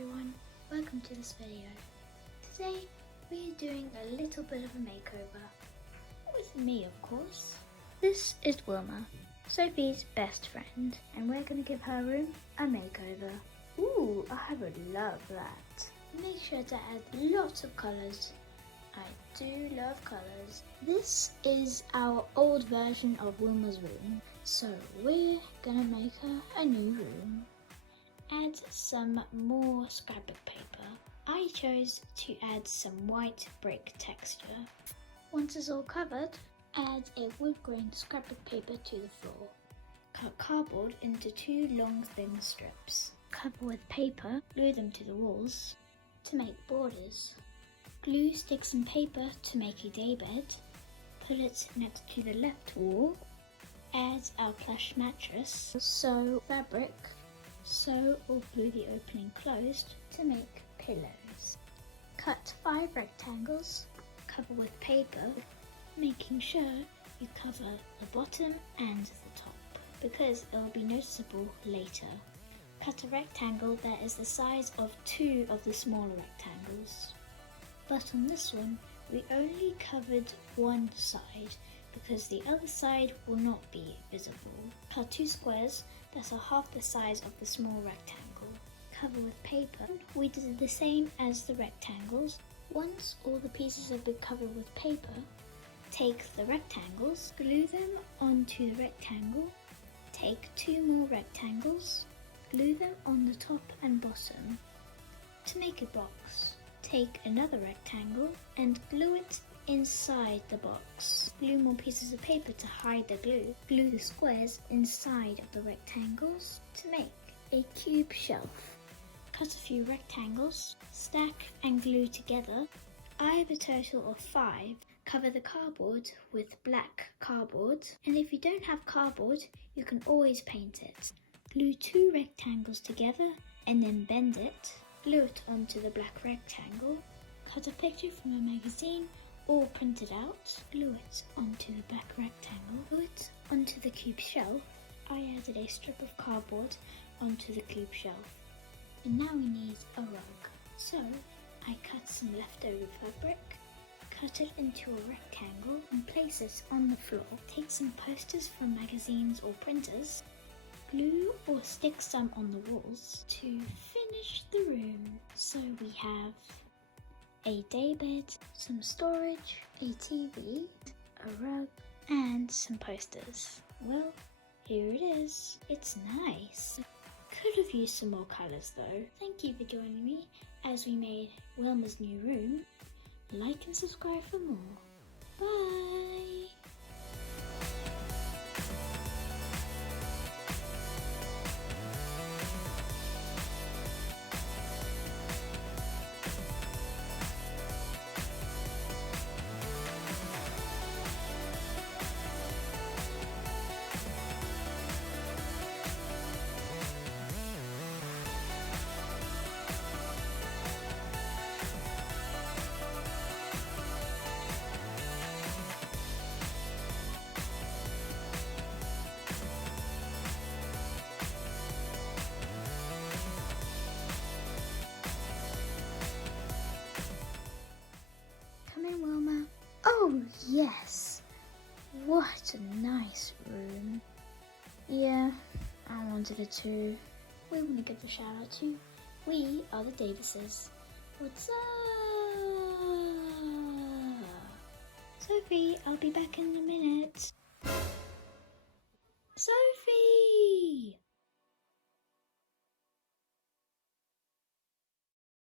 everyone, welcome to this video. Today we are doing a little bit of a makeover, with me of course. This is Wilma, Sophie's best friend, and we're going to give her room a makeover. Ooh, I would love that. Make sure to add lots of colours. I do love colours. This is our old version of Wilma's room, so we're gonna make her a new room. Add some more scrapbook paper. I chose to add some white brick texture. Once it's all covered, add a wood grain scrapbook paper to the floor. Cut cardboard into 2 long thin strips. Cover with paper, glue them to the walls to make borders. Glue sticks and paper to make a daybed. Put it next to the left wall. Add our plush mattress. Sew fabric. Sew or glue the opening closed to make pillows. Cut 5 rectangles. Cover with paper, making sure you cover the bottom and the top because it will be noticeable later. Cut a rectangle that is the size of 2 of the smaller rectangles. But on this one, we only covered one side because the other side will not be visible. Cut 2 squares that are half the size of the small rectangle. Cover with paper. We did the same as the rectangles. Once all the pieces have been covered with paper, take the rectangles, glue them onto the rectangle. Take 2 more rectangles, glue them on the top and bottom. To make a box, take another rectangle and glue it inside the box. Glue more pieces of paper to hide the glue. Glue the squares inside of the rectangles to make a cube shelf. Cut a few rectangles, stack and glue together. I have a total of 5. Cover the cardboard with black cardboard, and if you don't have cardboard, you can always paint it. Glue 2 rectangles together and then bend it. Glue it onto the black rectangle. Cut a picture from a magazine or print it out. Glue it onto the black rectangle. Glue it onto the cube shelf. I added a strip of cardboard onto the cube shelf. And now we need a rug. So I cut some leftover fabric, cut it into a rectangle and place it on the floor. Take some posters from magazines or printers. Glue or stick some on the walls to finish the room. So we have a daybed, some storage, a TV, a rug, and some posters. Well, here it is. It's nice. Could have used some more colours though. Thank you for joining me as we made Wilma's new room. Like and subscribe for more. Bye! Come in, Wilma. Oh, yes. What a nice room. Yeah, I wanted it too. We want to give a shout out to We Are the Davises. What's up? Sophie, I'll be back in a minute. Sophie!